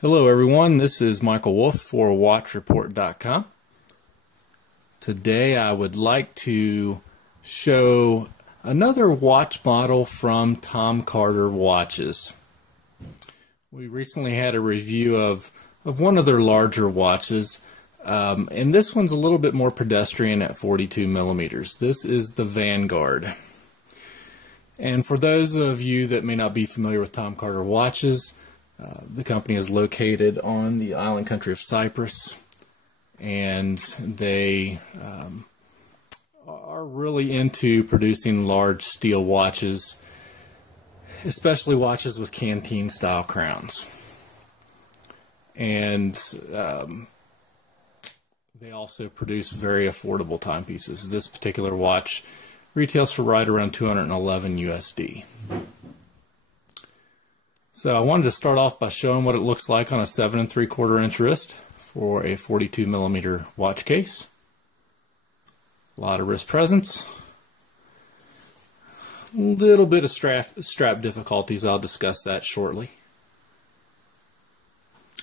Hello everyone, this is Michael Wolf for WatchReport.com. Today I would like to show another watch model from Tom Carter Watches. We recently had a review of one of their larger watches, and this one's a little bit more pedestrian at 42 millimeters. This is the Vanguard. And for those of you that may not be familiar with Tom Carter Watches, the company is located on the island country of Cyprus, and they are really into producing large steel watches, especially watches with canteen style crowns. And they also produce very affordable timepieces. This particular watch retails for right around $211 USD. So I wanted to start off by showing what it looks like on a 7 3/4 inch wrist for a 42 millimeter watch case. A lot of wrist presence. A little bit of strap difficulties. I'll discuss that shortly.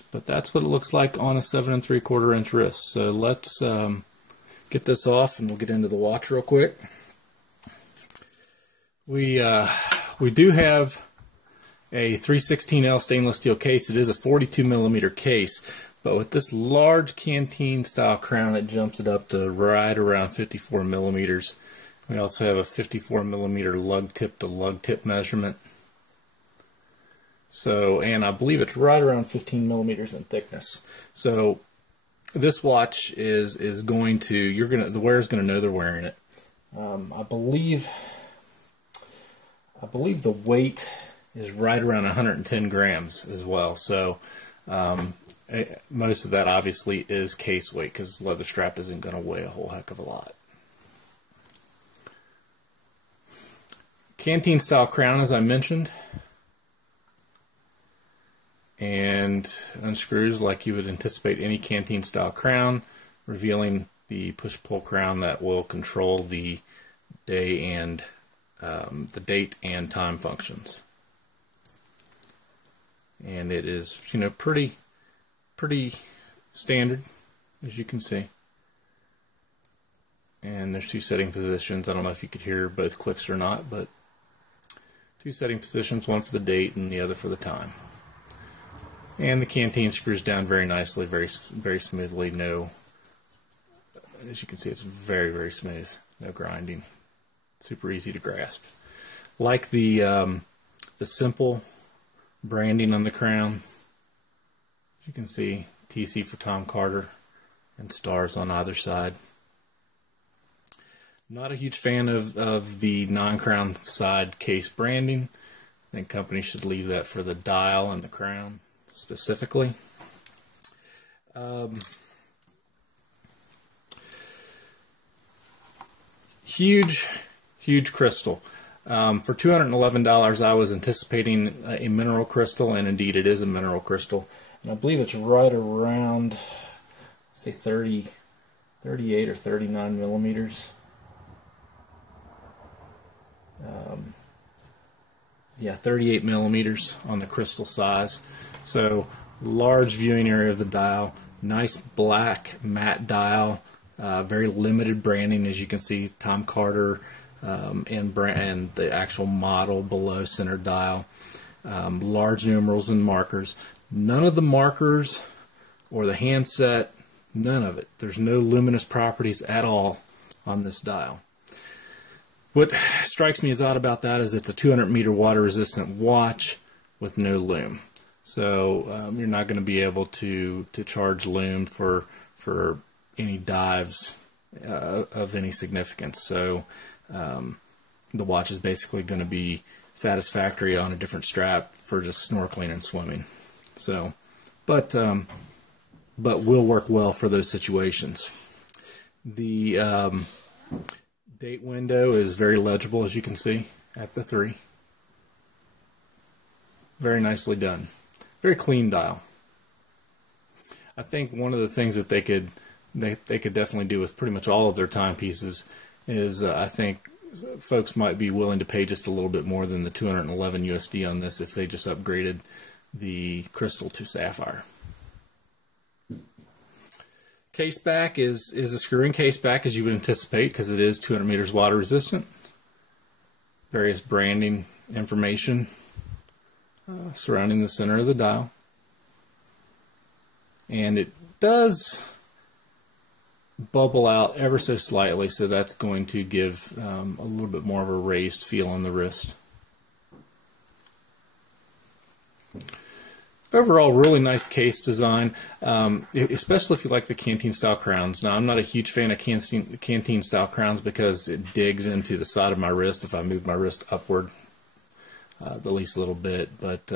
But that's what it looks like on a 7 3/4 inch wrist. So let's get this off and we'll get into the watch real quick. We do have a 316L stainless steel case. It is a 42 millimeter case, but with this large canteen style crown, it jumps it up to right around 54 millimeters. We also have a 54 millimeter lug tip to lug tip measurement. So, and I believe it's right around 15 millimeters in thickness. So this watch is going to, the wearer's going to know they're wearing it. I believe the weight is right around 110 grams as well. So most of that obviously is case weight, because the leather strap isn't going to weigh a whole heck of a lot. Canteen style crown, as I mentioned, and unscrews like you would anticipate any canteen style crown, revealing the push-pull crown that will control the day and the date and time functions. And it is, pretty standard, as you can see. And there's two setting positions. I don't know if you could hear both clicks or not, but two setting positions, one for the date and the other for the time. And the canteen screws down very nicely, very smoothly. No, as you can see, it's very smooth. No grinding. Super easy to grasp. Like the simple branding on the crown, you can see TC for Tom Carter and stars on either side. Not a huge fan of the non-crown side case branding. I think companies should leave that for the dial and the crown specifically. Huge crystal. For $211, I was anticipating a mineral crystal, and indeed it is a mineral crystal. And I believe it's right around, say, 38 or 39 millimeters. Yeah, 38 millimeters on the crystal size. So, large viewing area of the dial. Nice black matte dial. Very limited branding, as you can see. Tom Carter. And the actual model below center dial, large numerals and markers. None of the markers or the handset, none of it. There's no luminous properties at all on this dial. What strikes me as odd about that is it's a 200 meter water resistant watch with no lume. So you're not going to be able to charge lume for any dives of any significance. So the watch is basically going to be satisfactory on a different strap for just snorkeling and swimming. So, but will work well for those situations. The date window is very legible, as you can see at the 3. Very nicely done. Very clean dial. I think one of the things that they could definitely do with pretty much all of their timepieces is I think folks might be willing to pay just a little bit more than the $211 USD on this if they just upgraded the crystal to sapphire. Caseback is a screw-in caseback, as you would anticipate, because it is 200 meters water resistant. Various branding information surrounding the center of the dial. And it does bubble out ever so slightly, so that's going to give a little bit more of a raised feel on the wrist. Overall, really nice case design, especially if you like the canteen style crowns. Now, I'm not a huge fan of canteen style crowns because it digs into the side of my wrist if I move my wrist upward the least little bit. But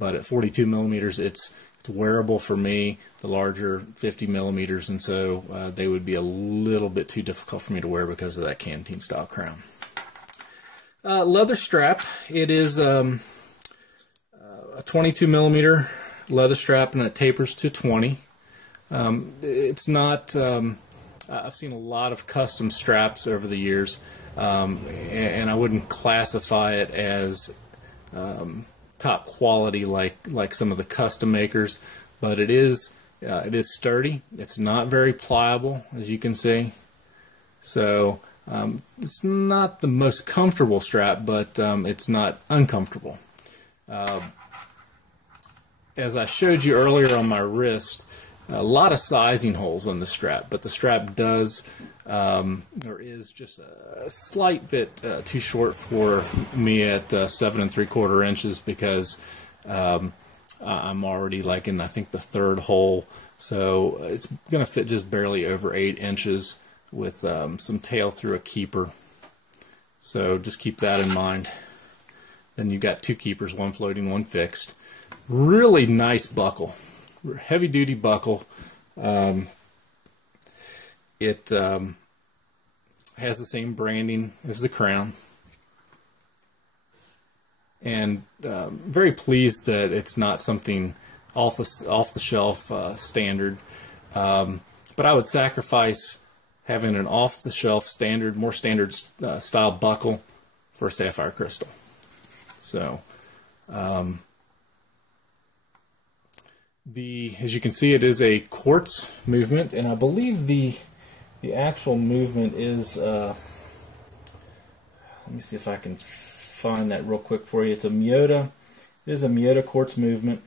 at 42 millimeters, it's wearable for me. The larger 50 millimeters, and so they would be a little bit too difficult for me to wear because of that canteen style crown. Leather strap. It is a 22 millimeter leather strap, and it tapers to 20. It's not, I've seen a lot of custom straps over the years, and I wouldn't classify it as top quality like some of the custom makers, but it is sturdy. It's not very pliable, as you can see. So it's not the most comfortable strap, but it's not uncomfortable. As I showed you earlier on my wrist, a lot of sizing holes on the strap, but the strap does, or is just a slight bit too short for me at 7 3/4 inches, because I'm already like in, I think, the third hole, so it's going to fit just barely over 8 inches with some tail through a keeper. So just keep that in mind. Then you've got 2 keepers, one floating, one fixed. Really nice buckle, heavy duty buckle. It has the same branding as the crown, and very pleased that it's not something off the shelf standard. But I would sacrifice having an off the shelf standard, more standard style buckle for a sapphire crystal. So. As you can see, it is a quartz movement, and I believe the actual movement is, let me see if I can find that real quick for you. It's a Miyota. It is a Miyota quartz movement,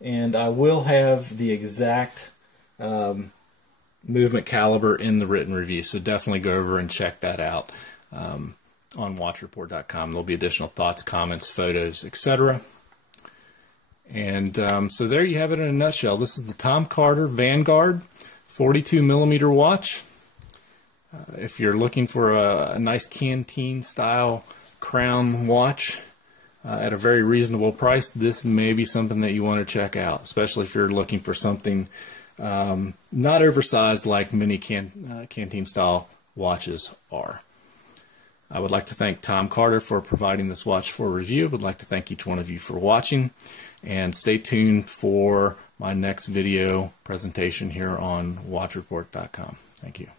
and I will have the exact movement caliber in the written review, so definitely go over and check that out on watchreport.com. There'll be additional thoughts, comments, photos, etc. And so there you have it in a nutshell. This is the Tom Carter Vanguard 42 millimeter watch. If you're looking for a nice canteen style crown watch at a very reasonable price, this may be something that you want to check out, especially if you're looking for something not oversized like many canteen style watches are. I would like to thank Tom Carter for providing this watch for review. I would like to thank each one of you for watching, and stay tuned for my next video presentation here on watchreport.com. Thank you.